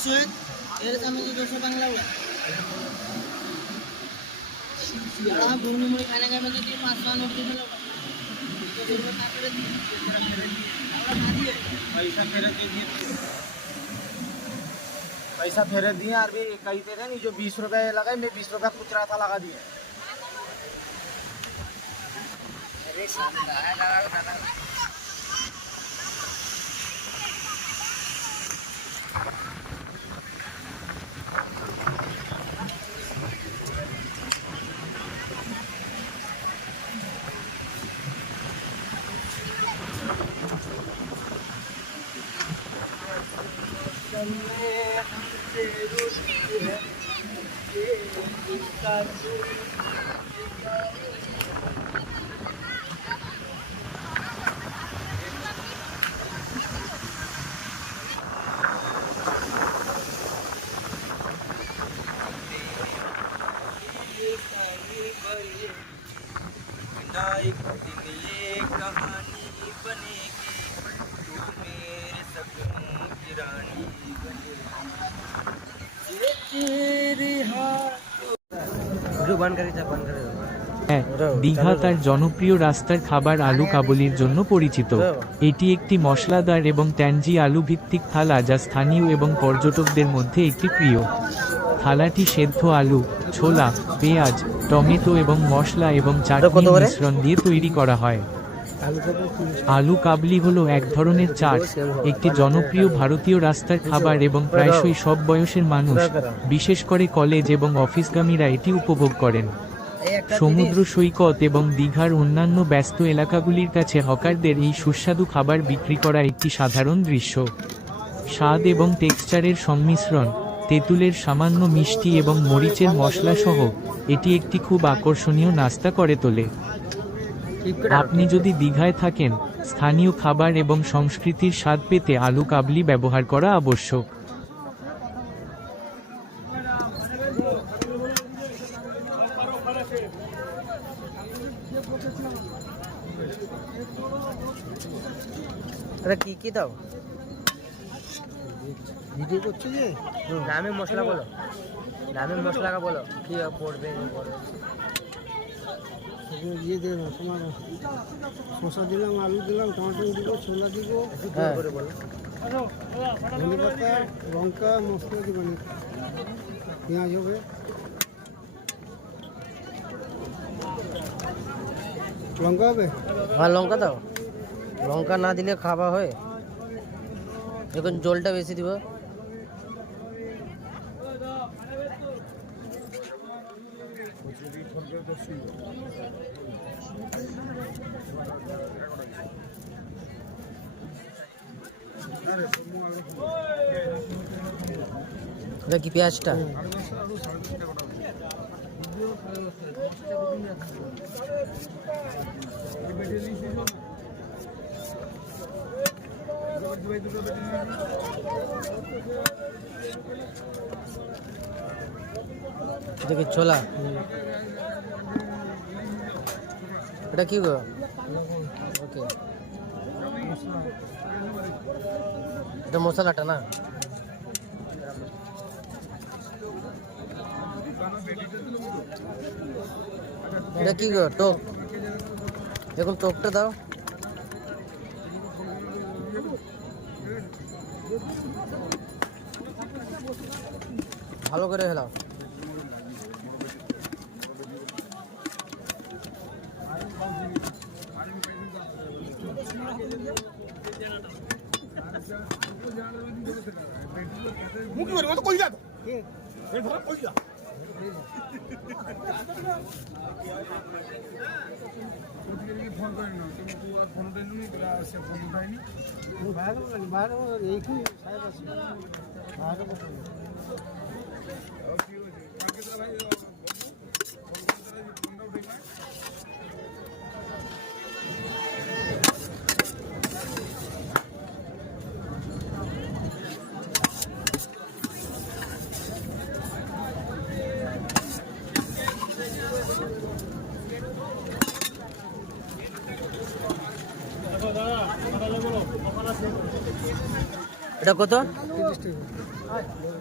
200 है, तेरे सामने तो 200 बांग्ला हुआ। आप घूमने मुझे खाने का मैं तो 500 नोट दे दूँगा। 200 रुपये काट ले दिए। पैसा फेरे दिए यार भी कहीं थे नहीं जो 20 रुपए लगाए मैं 20 रुपए कुछ रहा था लगा दिए। अरे शानदार एक दिन ये कहानी बनेगी, तू मेरे सपनों की रानी দীঘা তার জনপ্রিয় রাস্তার খাবার আলু কাবলির জন্য পরিচিত। এটি একটি মশলাদার এবং ট্যানজি আলু ভিত্তিক থালা যা স্থানীয় এবং পর্যটকদের মধ্যে একটি প্রিয়। থালাটি সেদ্ধ আলু, ছোলা, পেঁয়াজ, টমেটো এবং মশলা এবং চাটনির মিশ্রণ দিয়ে তৈরি করা হয়। আলু কাবলি হলো এক ধরনের চাট, একটি জনপ্রিয় ভারতীয় রাস্তার খাবার এবং প্রায়শই সব বয়সের মানুষ, বিশেষ করে কলেজ এবং অফিসগামীরা এটি উপভোগ করেন। সমুদ্র সৈকত এবং দীঘার অন্যান্য ব্যস্ত এলাকাগুলির কাছে হকারদের এই সুস্বাদু খাবার বিক্রি করা একটি সাধারণ দৃশ্য। স্বাদ এবং টেক্সচারের সংমিশ্রণ, তেঁতুলের সামান্য মিষ্টি এবং মরিচের মশলা সহ এটি একটি খুব আকর্ষণীয় নাস্তা করে তোলে। আপনি যদি দীঘায় থাকেন, স্থানীয় খাবার এবং সংস্কৃতির স্বাদ পেতে আলু কাবলি ব্যবহার করা আবশ্যক। কি কি দাও ভিডিও করছো যে গ্রামের মশলা বলো, গ্রামের মশলা বলো কি পড়বে দিয়ে দেবো। তোমার শসা দিলাম, আলু দিলাম, টমেটো দিব, ছোলা দিব, করে বলো ধনে পাতা, লঙ্কা, মশলা দিবেন, পেঁয়াজ হবে, লঙ্কা হবে। হ্যাঁ লঙ্কা দাও, লঙ্কা না দিলে খাওয়া হয়। এখন জলটা বেশি দিব। এটা কি পেঁয়াজটা? দেখি ছোলা, এটা কি গো? ওকে, এটা মশলাটা না? এটা কি গো? টক, এখন টকটা দাও। ভালো করে হেলাও। ফোন করেন না, তুমি আর ফোন উঠাইনি, সে ফোন উঠাইনি। বাইরে এইখানে সাহেব আছে, বাইরে এটা কত? 30 টাকা।